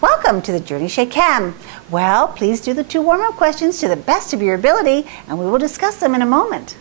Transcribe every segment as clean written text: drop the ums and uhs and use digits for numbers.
Welcome to the Journey Chez Chem. Well, please do the 2 warm-up questions to the best of your ability, and we will discuss them in a moment.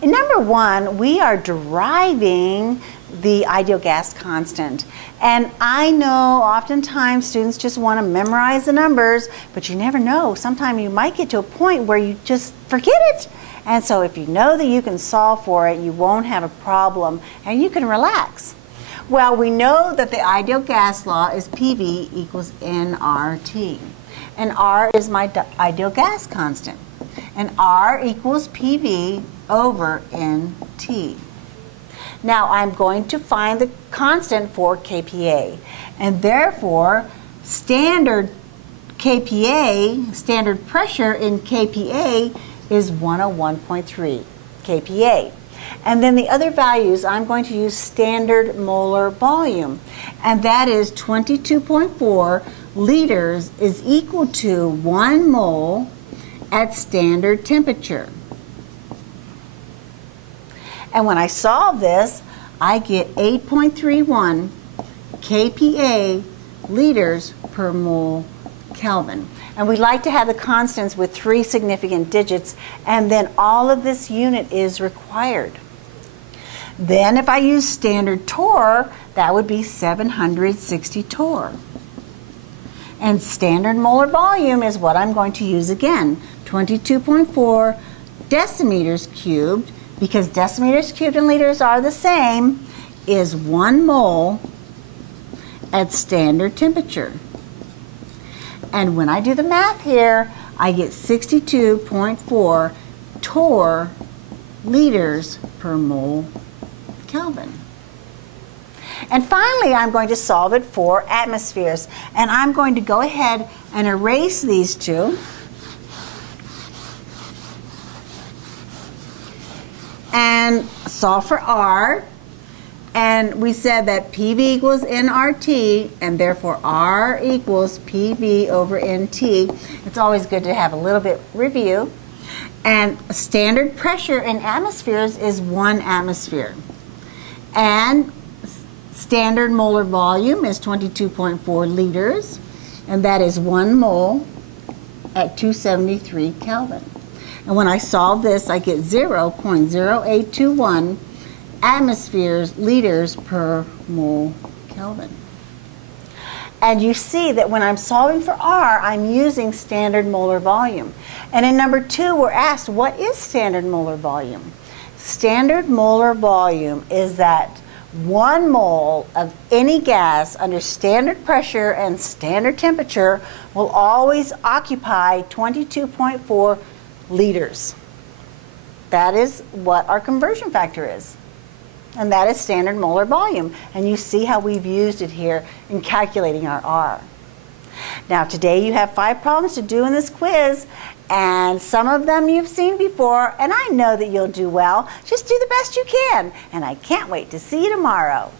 In number 1, we are deriving the ideal gas constant. And I know oftentimes students just want to memorize the numbers, but you never know. Sometimes you might get to a point where you just forget it. And so if you know that you can solve for it, you won't have a problem and you can relax. Well, we know that the ideal gas law is PV equals nRT. And R is my ideal gas constant. And R equals PV over NT. Now I'm going to find the constant for kPa, and therefore standard kPa, standard pressure in kPa is 101.3 kPa. And then the other values, I'm going to use standard molar volume, and that is 22.4 liters is equal to 1 mole at standard temperature. And when I solve this, I get 8.31 kPa liters per mole Kelvin. And we like to have the constants with 3 significant digits, and then all of this unit is required. Then if I use standard torr, that would be 760 torr. And standard molar volume is what I'm going to use again, 22.4 decimeters cubed, because decimeters cubed and liters are the same, is 1 mole at standard temperature. And when I do the math here, I get 62.4 torr liters per mole Kelvin. And finally, I'm going to solve it for atmospheres. And I'm going to go ahead and erase these two. And solve for R, and we said that PV equals nRT, and therefore R equals PV over NT. It's always good to have a little bit review. And standard pressure in atmospheres is 1 atmosphere. And standard molar volume is 22.4 liters, and that is 1 mole at 273 Kelvin. And when I solve this, I get 0.0821 atmospheres liters per mole Kelvin. And you see that when I'm solving for R, I'm using standard molar volume. And in number 2, we're asked, what is standard molar volume? Standard molar volume is that 1 mole of any gas under standard pressure and standard temperature will always occupy 22.4 liters. That is what our conversion factor is. And that is standard molar volume. And you see how we've used it here in calculating our R. Now today you have 5 problems to do in this quiz, and some of them you've seen before, and I know that you'll do well. Just do the best you can, and I can't wait to see you tomorrow.